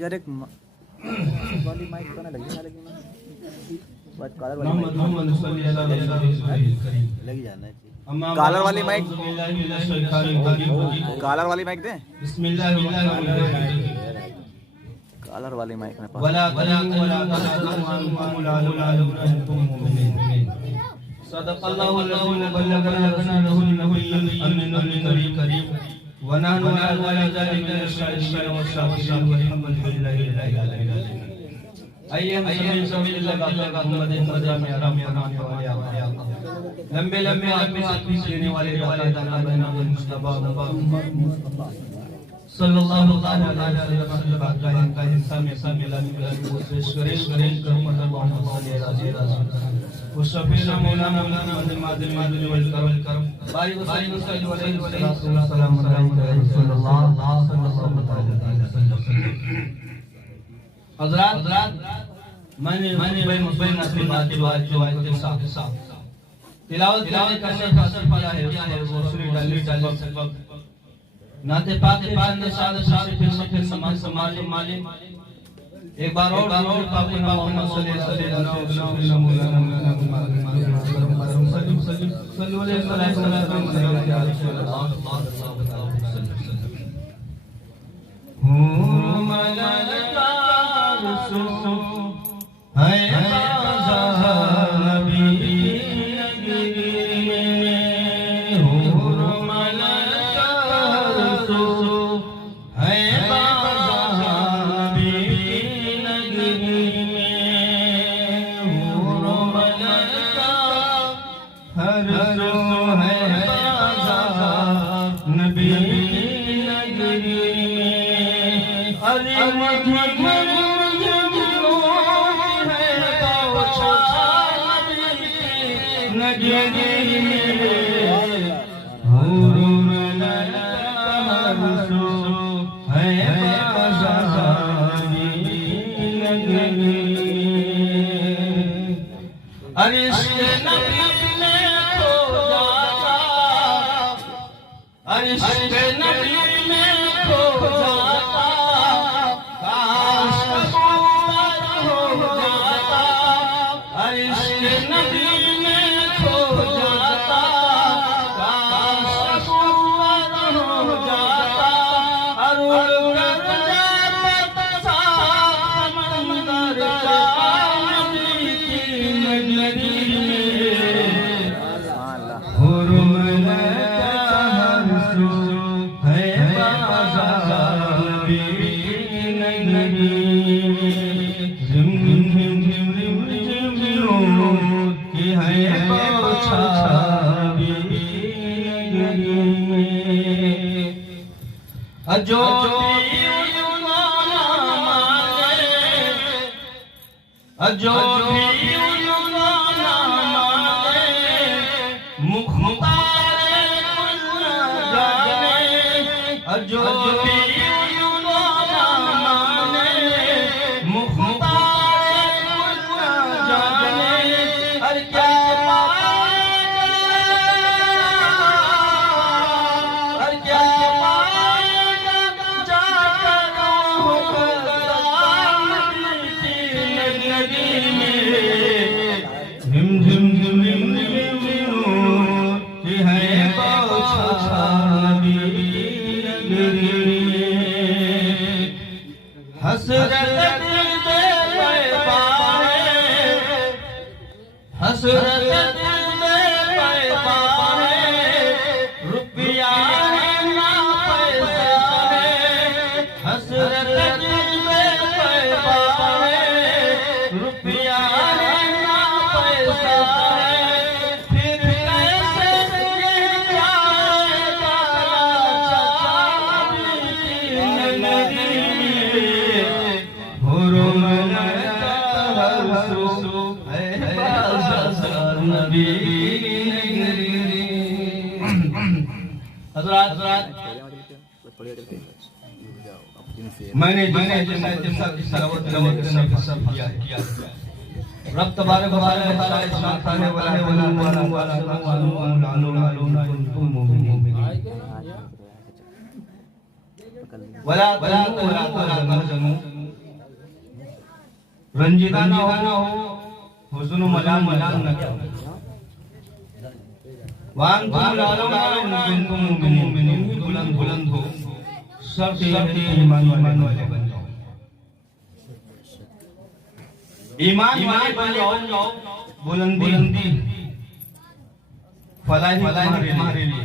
यार एक वाली माइक तो ना लगी ना, लेकिन बात कलर वाली लगी जाना चाहिए। कलर वाली माइक, कलर वाली माइक दे। कलर वाली माइक में लंबे लंबे आदमी देने वाले सल्लल्लाहु अलैहि वसल्लम का हिस्सा में सब मिला वो सफीना मौलाना मादल वल करम बारी सल्लल्लाहु अलैहि वसल्लम हजरत मैंने मुस्लिम नस्ल बात के साथ तिलावत करने का असर पड़ा है रसूल डाली सबब नाते पाक के साथ फिर समाज मालिक एक बार और पाक मोहम्मद सल्लल्लाहु अलैहि मैंने रब तबारक व तआला इस्लाम खाने वाला वला तहज़नु, रंजीदा ना हो, हुस्न मलाम न करो। वांतुम लालूना इन कुंतुम मुमिनीन, बुलंद हो, सब ईमान वाले बन जाओ। ईमान वाले बन जाओ, बुलंदी फलाही तुम्हारे लिए।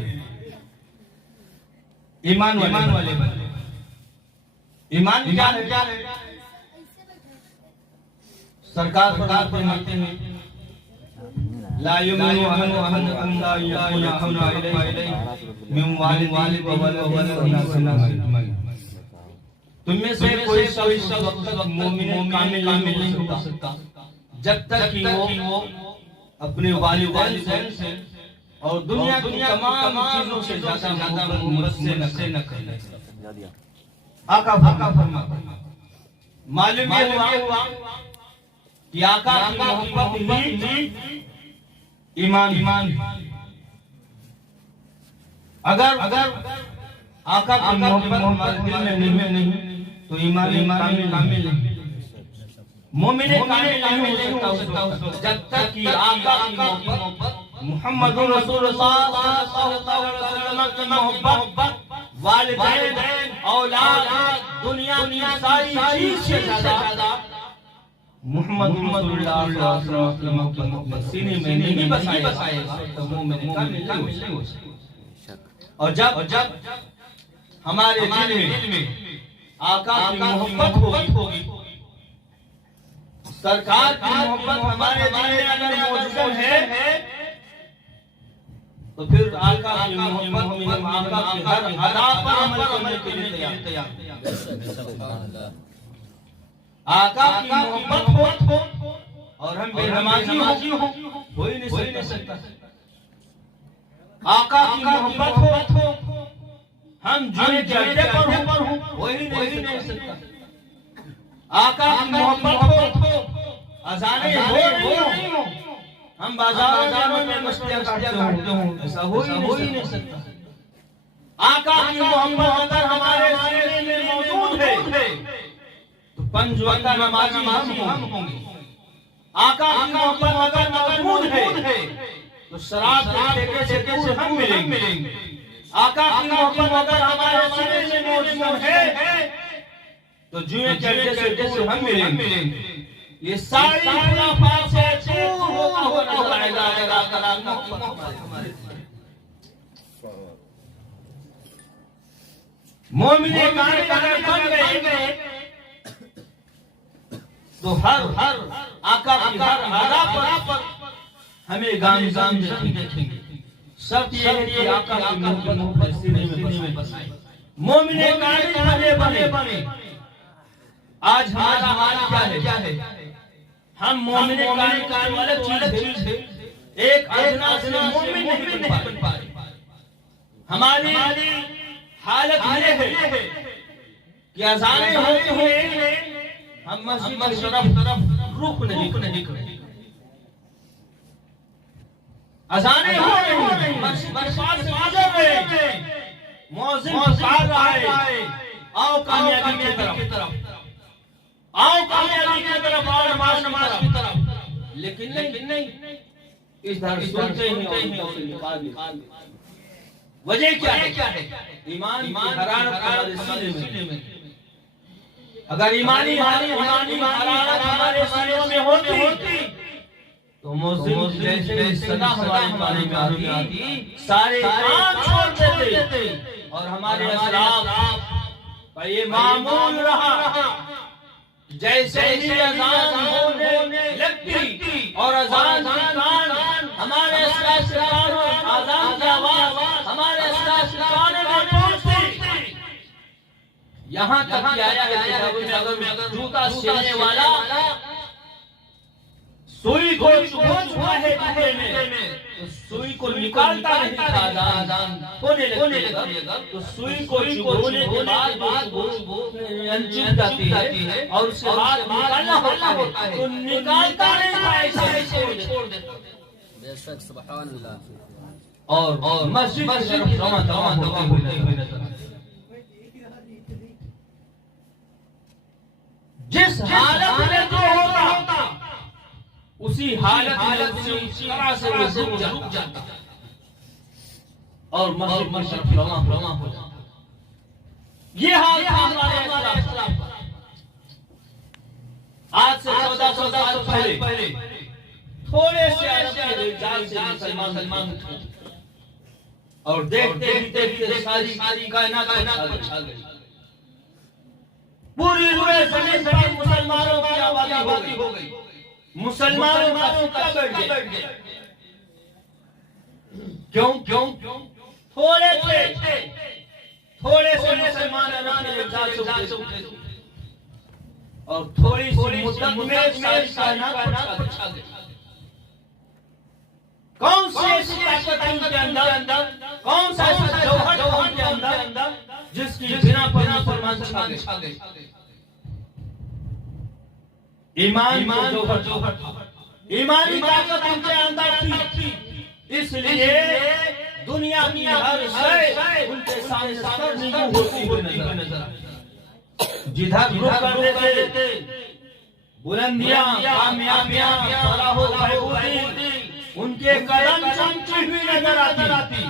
ईमान वाले बन जाओ। ईमान क्या है? सरकार फरमाते हैं ला युमिनु अहदुकुम ला यकुना इलैहि मिन वालिदिही व वलदिही। तुम में से कोई शख्स मोमिन कामिल नहीं हो सकता जब तक कि वो अपने वालिदैन से और दुनिया की तमाम चीजों से ज्यादा मोहब्बत से न करे। आका फरमाते मालूम ये हुआ कि आका की मोहब्बत ही ईमान। अगर आका की मोहब्बत हमारे दिल में नहीं तो ईमान कामिल नहीं। मोमिन कामिल नहीं हो सकता जब तक कि आका की मोहब्बत, मुहम्मदुर रसूलुल्लाह सल्लल्लाहु अलैहि वसल्लम की मोहब्बत, वालिदैन, औलाद, दुनिया की सारी चीज से ज्यादा मुहम्मद सल्लल्लाहु अलैहि वसल्लम की मोहब्बत सीने में नहीं बसाएगा तो मोमिन कामिल नहीं हो सकता। और जब हमारे दिल में आका की मोहब्बत होगी, सरकार की मोहब्बत हमारे दिल में अगर मौजूद है तो फिर आका की मोहब्बत में हम आका की हर अदा पर अमल करने के लिए तैयार। आका की मोहब्बत हो और हम बेनमाजी हो ही नहीं सकता। आका की मोहब्बत हो हम जुए चढ़ते पर हो ही नहीं सकता। आका की मोहब्बत हो अजाने हो हम बाजार में मस्तियां काटते हो, ऐसा हो ही नहीं सकता। आका की मोहब्बत अगर हमारे सीने में मौजूद है तो पंज वक्त नमाजी हम होंगे। आका की मोहब्बत अगर मौजूद है तो शराब के ठेके से दूर हम मिलेंगे। आका की मोहब्बत अगर हमारे सीने में मौजूद है तो जुए चढ़ते से हम मिलेंगे। ये सारी खुराफात से दूर होता हुआ नजर आएगा अगर आका की मोहब्बत हमारे मोमिन कामिल बन गए तो हर आका की हर अदा पर हमें गाम देखेंगे। सब ये है कि आका की मोहब्बत सीने में बसाए। मोमिन कामिल बने। आज हमारा हाल क्या है? हम मोमिन कामिल अलग चीज है, एक अदना से मोमिन नहीं बन पा रहे। हमारी हालत ये है कि अज़ानें होती हैं हम मस्जिद की तरफ रुख नहीं करते। अज़ानें हो रही मस्जिद के पास से गुजर रहे हैं, मुअज्जिन पुकार रहा है आओ कामयाबी की तरफ, आओ कामयाबी की तरफ, आओ नमाज की तरफ। लेकिन नहीं, इस तरह सुनते ही निकाल। वजह क्या है? ईमान की हरारत हमारे सीने में। अगर ईमानी हरारत हमारे सीनों में होती तो मुअज्जिन जैसे सदा हमारे कानों में आती, सारे काम छोड़ देते और हमारे असलाफ का ये मामूल रहा। जैसे ही अज़ान होने लगती और अज़ान की कान हमारे अज़ान की आवाज हमारे कानों में पहुंचती, यहाँ तक आया है अगर जूता सिलने वाला सुई को छुआ है कपड़े में तो सुई को निकालता नहीं था, अज़ान होने लगेगा तो सुई को छुने के बाद वो अंचित जाती है और उसके बाद निकालना होता है तो निकालता नहीं था, ऐसे छोड़ देता। बेशक सुभान अल्लाह। और मस्जिद की तरफ रवाना होते हुए नजर जिस हालत में जो होता उसी हालत में उसी तरह से वो रुक जाता और मस्जिद में तरफ रवाना हो जाता। ये हाल था हमारे इस्लाम का। आज से 1400 साल पहले थोड़े से अरब के रिजाल से मुसलमान उठे और देखते ही सारी कायनात छा गई। पूरी जमीन पर मुसलमानों की आबादी हो गई, मुसलमानों का सूखा बढ़ गया। क्यों थोड़े से मुसलमान अरब के रिजाल से उठे और थोड़ी सी मुद्दत में सारी कायनात छा गई। कौन सी ऐसी ताकत उनके अंदर, कौन सा ऐसा जौहर उनके अंदर जिसकी बिना पर मुसलमान छा गए। ईमान जौहर था, ईमानी ताकत उनके अंदर थी, इसलिए दुनिया की हर शय उनके सामने सर होती हुई नजर आती। जिधर रुख करते थे बुलंदियां, कामयाबियां, उनके कदम चमकी हुई नजर आती।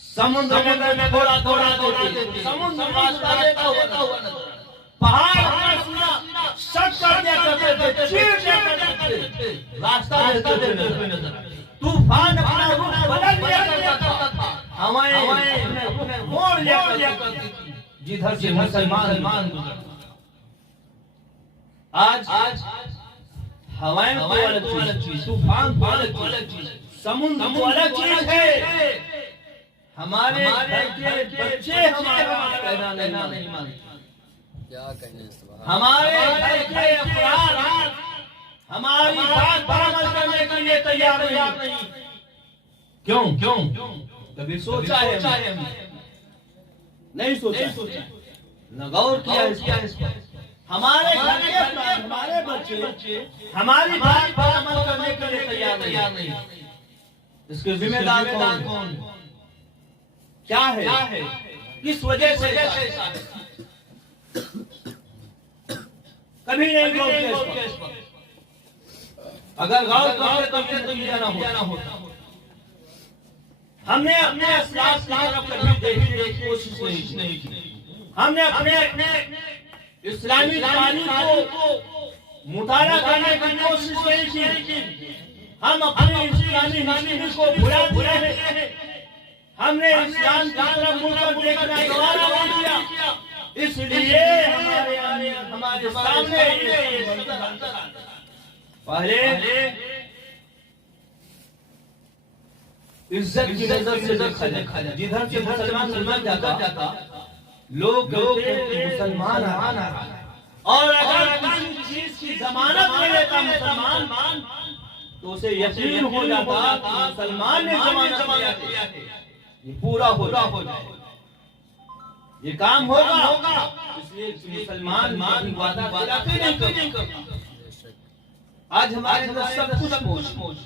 समुद्र में थोड़ा देते, समुद्र रास्ता देता हुआ नजर, पहाड़ शक कर दिया करते थे, चीर दिया करते थे, रास्ता देते हुए नजर, तूफान अपना रुख बदल दिया करता था, हवाएं मोड़ लिया करती थी जिधर से मुसलमान गुजरता। आज हवाएं तो अलग चीज, तूफान तो अलग चीज, समुद्र तो अलग चीज है। हमारे बच्चे हमारा कहना नहीं मानते, क्या कहने हमारे अफराद हमारी बात पर अमल करने के लिए तैयार नहीं। क्यों कभी सोचा है हमने? नहीं सोचा, न गौर किया इस पर। हमारे घर के अफराद, हमारे बच्चे हमारी बात पर अमल करने के लिए तैयार नहीं। इसके जिम्मेदार कौन, क्या है, किस वजह से? कभी नहीं गौर किया इस पर। अगर गौर करते तो ये ना होता। हमने अपने असलाफ की तरफ कभी देखने की कोशिश नहीं की। हमने अपने इस्लामी तारीख को मुताला करने की कोशिश नहीं की। हम अपने इस्लामी हिस्ट्री को भुला दिया है। हमने इस्लाम की तरफ मुड़कर देखना गवारा नहीं किया, इसलिए हमारे सामने ये पहले इज्जत की नजर से देखा जाए। जिधर से मुसलमान जाता लोग मुसलमान और अगर किसी चीज की जमानत ले लेता मुसलमान तो उसे यकीन हो जाता कि मुसलमान ने जमानत दिया है, ये पूरा हो जाए, ये काम होगा। इसलिए मुसलमान वादा नहीं करता। आज हमारे अंदर सब कुछ मौजूद,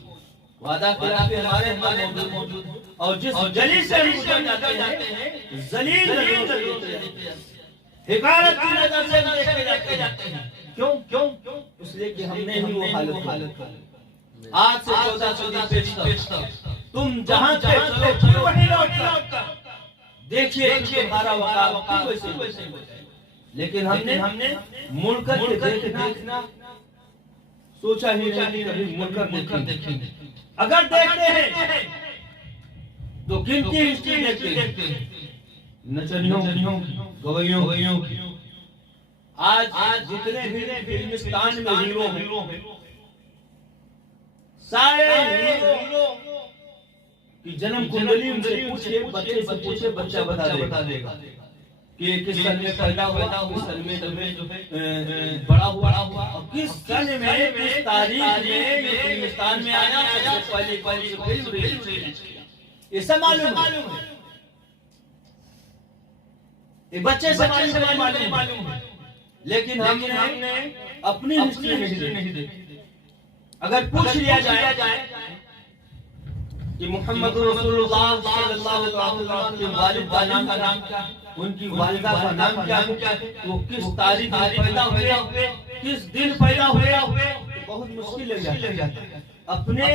वादा खिलाफी हमारे अंदर मौजूद, और जिस जलील से हम गुजर जाते हैं जलील हिकारत की नजर से देखे जाते हैं। क्यों? इसलिए कि हमने ही वो हालत कर। आज से 1400 दिन तक तुम जहां चलो वहीं लौट देखिए तुम्हारा वक़ार वैसे। लेकिन हमने मुड़कर देखना सोचा ही नहीं, कभी मुड़कर देखेंगे। अगर देखते हैं तो किनकी हिस्ट्री देखते हैं? नचनियों, गवैयों की। आज जितने भी फिल्मिस्तान में हीरो हैं, सारे हीरो की जन्म कुंडली उनसे पूछे, बच्चा बता देगा कि किस सन में पैदा हुआ, किस सन में बड़ा हुआ और किस सन में किस तारीख में ये हिंदुस्तान में आया, सबसे पहली फिल्म ये सब मालूम है। ये बच्चे से मालूम है, लेकिन हमने अपनी हिस्ट्री नहीं देखी। अगर पूछ लिया जाए कि मोहम्मद रसूलुल्लाह सल्लल्लाहु अलैहि वसल्लम के वालिद का नाम क्या, उनकी वालिदा का नाम क्या, वो किस तारीख में पैदा हुए, किस दिन पैदा हुए बहुत मुश्किल लग जाता है। अपने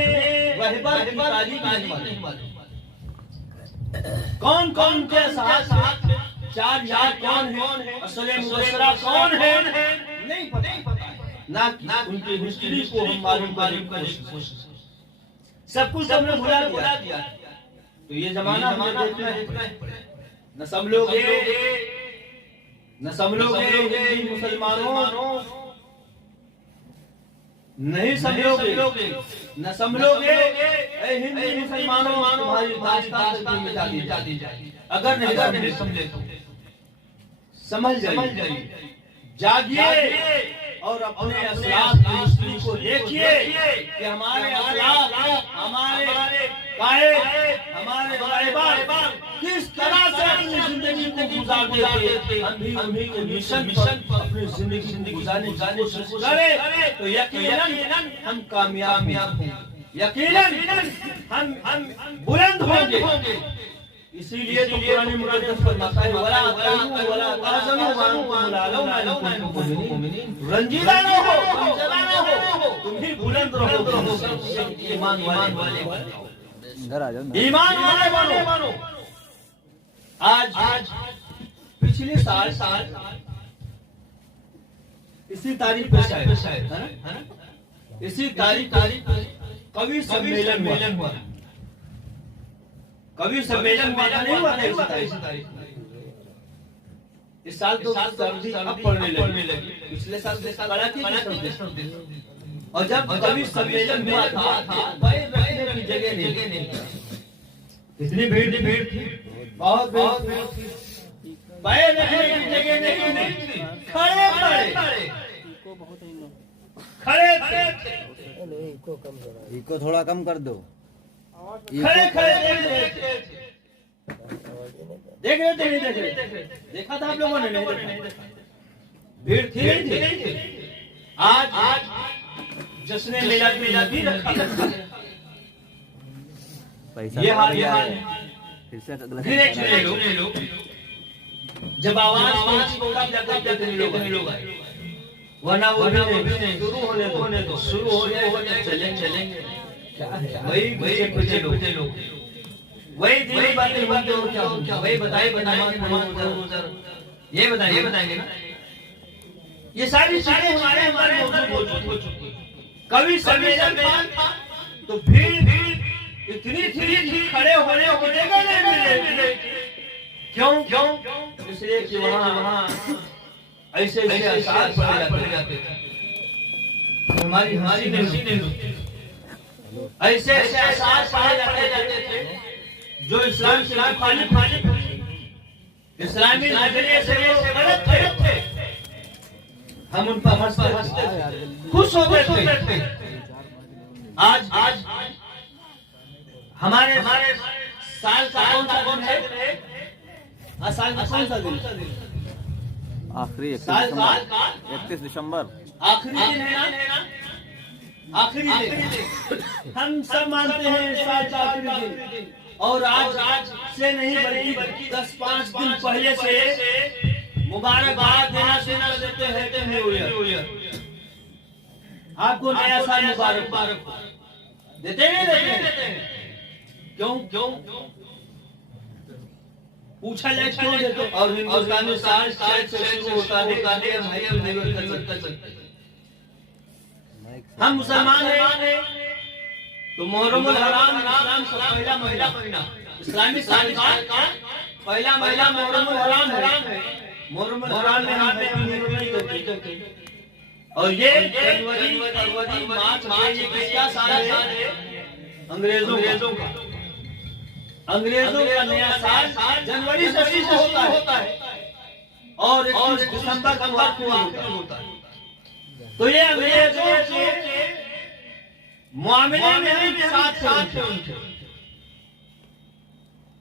रहबर की तारीख नहीं मालूम, कौन कौन के साथ चार यार कौन है, असले मुबशरा कौन है, नहीं पता ना उनकी हिस्ट्री को हम मालूम करने की कोशिश, सब कुछ हमने भुला दिया। तो ये जमाना हमें देखना है, न समझोगे मुसलमानों, नहीं समझोगे न समझोगे हिंदू मुसलमानों, तुम्हारी दास्तान मिटा दी जाएगी। अगर नहीं समझे तो समझ जाइए, जागिए और अपने असलाफ की हिस्ट्री को देखिए कि हमारे असलाफ, हमारे कायद, हमारे रहबर किस तरह से अपनी जिंदगी को गुजारते थे। हम भी मिशन पर अपनी जिंदगी गुजारने की कोशिश करें तो यकीनन हम कामयाब होंगे, यकीनन हम बुलंद होंगे। इसीलिए तो कुरान मुक़द्दस फरमाता है वला तहज़नु रंजीदा न हो, तुम ही बुलंद रहो, ईमान वाले इधर आ जाओ, ईमान वाले बनो। आज पिछले साल इसी तारीख पे शायद है ना, इसी तारीख कवि सम्मेलन हुआ। कवि सम्मेलन नहीं हुआ था इसी तारीख। इस साल तो सर्दी अब पड़ने लगी, पिछले साल कड़ाके की सर्दी। और जब कवि सम्मेलन हुआ था पैर रखने की जगह नहीं, इतनी भीड़ थी, बहुत भीड़ थी, पैर रखने की जगह नहीं थी, खड़े इको थोड़ा कम कर दो, खड़े देख रहे देखा था आप लोगों ने? नहीं देखा, भीड़ थी नहीं थी। आज जश्न मिलाद भी रखा, पैसा ये हाल है। फिर से अगला फिर लोग जब आवाज जाते लोग आए, वरना वो नहीं शुरू होने चलेंगे। वही लोग वही दिली बातें होंगे और क्या वही ये बताएंगे ना। ये सारी चीजें हमारे अंदर मौजूद हो चुकी। कभी सम्मेलन था तो भीड़ इतनी थी, खड़े होने को जगह नहीं मिले। क्यों? इसलिए कि वहाँ ऐसे आसार पड़ जाते थे, हमारी नहीं ऐसे एहसास पाए जाते थे जो इस्लाम खालिफ इस्लामी नजरिए से गलत थे। हम उन पर हंसते खुश होते थे। आज हमारे साल का कौन सा दिन है? साल का कौन सा दिन? आखिरी साल 31 दिसंबर आखिरी दिन है ना, आखिरी दिन। हम सब मानते हैं साल का आखिरी दिन, और आज से नहीं बल्कि 10-5 दिन पहले से मुबारकबाद देना देते हैं न्यू ईयर। आपको नया साल मुबारक देते हैं। क्यों पूछा जाए क्यों देते? और हिंदुस्तानी साल शायद से शुरू होता है। हम मुसलमान हैं तो मुहर्रम उल हराम इस्लाम का पहला महीना, इस्लामी साल का पहला महीना मुहर्रम उल हराम है। मुहर्रम उल हराम में और ये जनवरी, फरवरी, मार्च ये क्या साल है? अंग्रेजों का। अंग्रेजों का नया साल जनवरी से शुरू होता है और 21 दिसंबर को आखिर होता है। तो ये अंग्रेजों के मामले में साथ उनके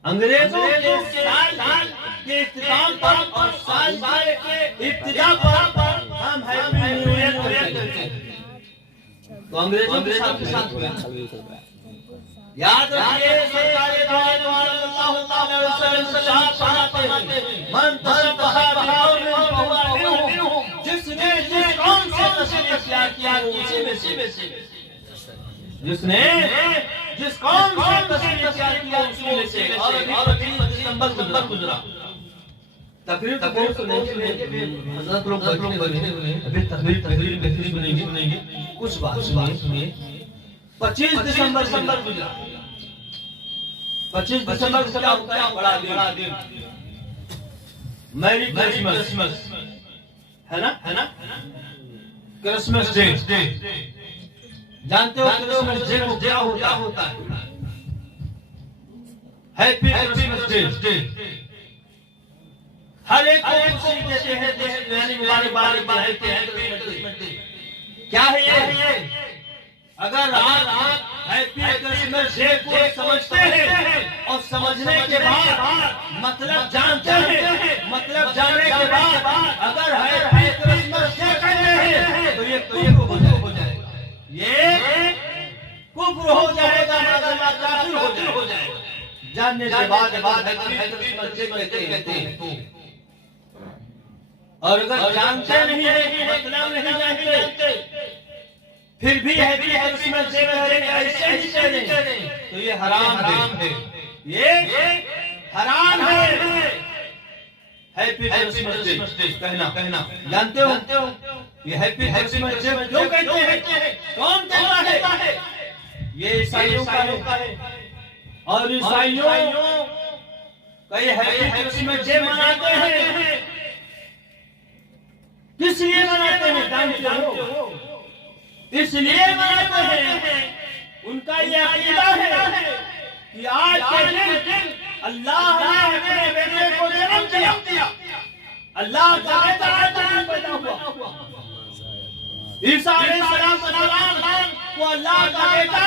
अंग्रेजों के साल के इख्तिताम पर और साल के इब्तिदा पर हम हैप्पी न्यू ईयर करते हैं। तो अंग्रेजों के साथ हुआ। याद रखिए सरकारे जिसने जिस कौम से प्यार किया उसी में से जिसने जिस कौम से तस्वीर प्यार किया उसी में से। और अभी 25 दिसंबर गुजरा, तकरीर सुनेंगे, हज़रत लोग बैठे हुए अभी तकरीर सुनेंगे। कुछ बात सुनिए। 25 दिसंबर गुजरा। 25 दिसंबर को क्या होता है? बड़ा दिन, मैरी क्रिसमस है ना? क्रिसमस डे जानते हो क्रिसमस डे को क्या होता है? Happy Christmas day. हर एक को खुशी देते हैं, यानी मुबारकबाद देते हैं क्रिसमस डे। क्या है ये? अगर आप हैप्पी क्रिसमस डे को समझते हैं और समझने के बाद मतलब जानते हैं, मतलब जानने के बाद अगर हैप्पी क्रिसमस डे कहते हैं तो ये कुफ्र हो जाएगा, ये कुफ्र हो जाएगा, काफिर हो जाएगा। जानने के बाद हैप्पी क्रिसमस डे कहते हैं। और अगर जानते नहीं है, मतलब नहीं जानते, फिर भी हैप्पी क्रिसमस डे ऐसे ही करें तो ये हराम है, ये हराम है। हैप्पी क्रिसमस डे कहना जानते हो? ये हैप्पी क्रिसमस डे क्यों कहते हैं? कौन कहता है? ये ईसाइयों का है। और ईसाइयों कई हैप्पी क्रिसमस डे मनाते हैं। किस लिए मनाते हैं जानते हो? इसलिए मनाते हैं, उनका ये अकीदा है कि आज के दिन अल्लाह ने अपने बेटे को जन्म दिया। अल्लाह का बेटा पैदा हुआ। ईसा अलैहिस्सलाम को अल्लाह का बेटा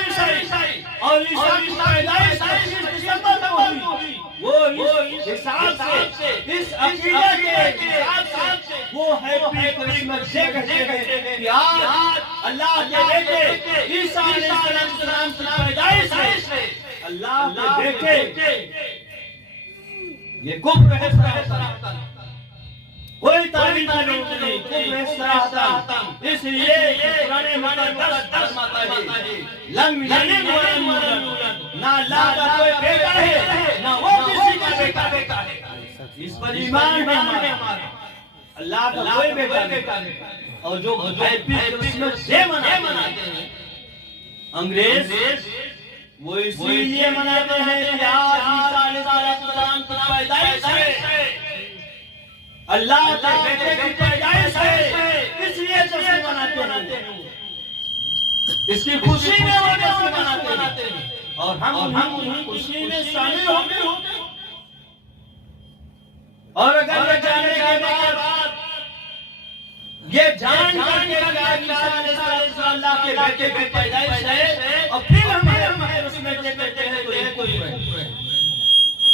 ईसाई, और ईसा की पैदाइश 25 दिसंबर को हुई। वो इस हिसाब से, इस अकीदे के हिसाब से वो हैप्पी क्रिसमस डे कहते हैं कि आज अल्लाह के बेटे ईसा अलैहिस्सलाम की पैदाइश है। अल्लाह के बेटे ये कुफ्र है सराहतन, कोई तारीफ नहीं, कुफ्र है सराहतन। इसलिए पुराने मुकद्दस फरमाता है लम यलिद वलम यूलद, ना अल्लाह का कोई बेटा है ना वो किसी का बेटा है। इस पर ईमान है हमारा, अल्लाह का कोई बेटा नहीं। और जो हैप्पी क्रिसमस डे मनाते हैं अंग्रेज, वो इसीलिए मनाते हैं कि आज ईसा अलैहिस्सलाम की पैदाइश है, अल्लाह के बेटे की पैदाइश है, इसलिए जश्न मनाते हैं। इसकी खुशी में वो जश्न मनाते हैं और हम उन्हीं खुशी में शामिल होंगे। और अगर ये जानने के बाद ये जान करके अल्लाह के बेटे की पैदाइश है और फिर हम उसमें कहते हैं तो ये कोई है।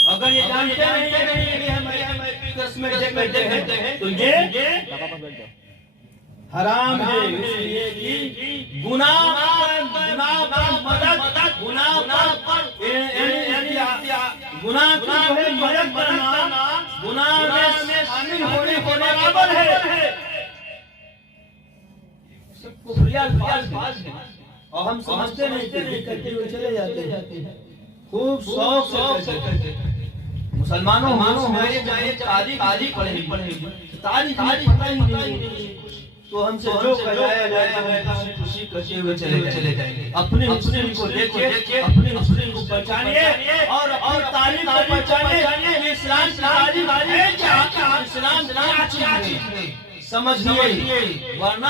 अगर ये जानते नहीं कि हम क्रिसमस डे कहते हैं तो ये हराम है। इसलिए कि गुनाह पर मदद करना गुनाह में शामिल होने बराबर है। और हम समझते नहीं थे, करते हुए चले जाते हैं। खूब शौक से मुसलमानों हमारे तारीख पढ़ेगी, तारीख पता ही नहीं, तो हमसे जो कराया जाता है खुशी करते हुए चले जाएंगे। अपने मुस्लिम को देखिए, अपने मुस्लिम को पहचानिए और तारीख को पहचानिए। इस्लाम की तारीख है क्या? इस्लाम क्या चीज है समझिए, वरना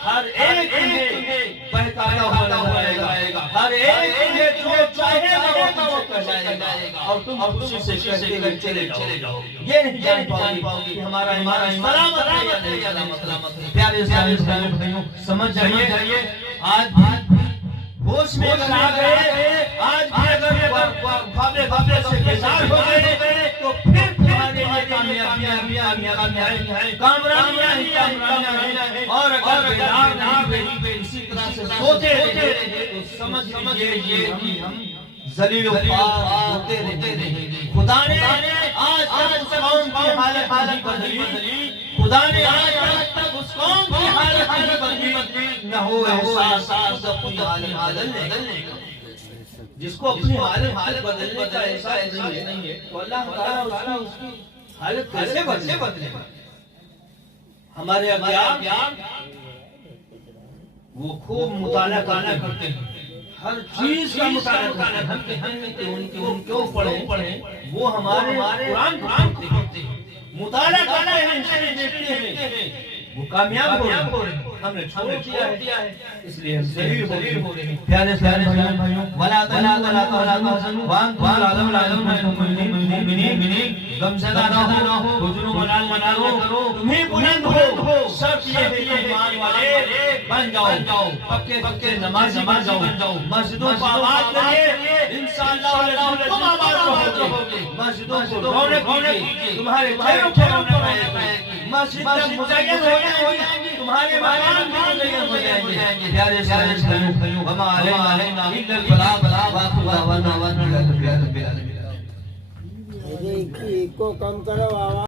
हर एक तुम्हें बहकाता हुआ नजर आएगा, हर एक तुम्हें चाहेगा वो कहलाएगा और तुम खुशी से कहते हुए चले जाओगे। ये नहीं जान पाओगे कि हमारा ईमान सलामत है या नहीं सलामत है। प्यारे इस्लामी भाइयों समझ जाइए, आज होश में आ गए, आज भी अगर ख्वाबे से बेजार हो गए तो फिर तुम्हारे लिए कामयाबियां और अगर बेदार इसी तरह से सोते तो समझ लीजिए कि हम जलील होते रहेंगे। खुदा ने आज तक उस कौम की हालत नहीं बदली, खुदा ने आज तक उस कौम की हालत नहीं बदली। न हो एहसास अपनी हालत बदलने का। जिसको अपनी हालत बदलने का एहसास नहीं है तो अल्लाह ताला उसकी हालत कैसे बदले? हमारे अज्ञान वो खूब मुताला करते हैं, हर चीज का मुताला करते हैं, उनके क्यों पढ़े वो हमारे कुरान पढ़ते हैं, मुताला करते हैं, देखते हैं, वो कामयाब हो रहे हैं, हमने छोड़ दिया है, इसलिए हम जलील हो रहे हैं। प्यारे भाइयों, वला तहज़नु वांतुम मुमिनीन, गमज़दा ना हो, हुज़्न मना करो, तुम्हें बुलंद हो, सब ये ईमान वाले बन जाओ, पक्के नमाज़ी बन जाओ, मस्जिदों को आबाद करिए, इंशाअल्लाह तुम आबाद रहोगे, मस्जिदों को रौनक कीजिए, तुम्हारे घरों को रौनक आएगी, मस्जिद मुज़य्यन हो जाएंगी, तुम्हारे मकान भी मुज़य्यन हो जाएंगे। प्यारे भाइयों, हमारे इल्लल बलाग वाक़िअ को कम करो आवाज।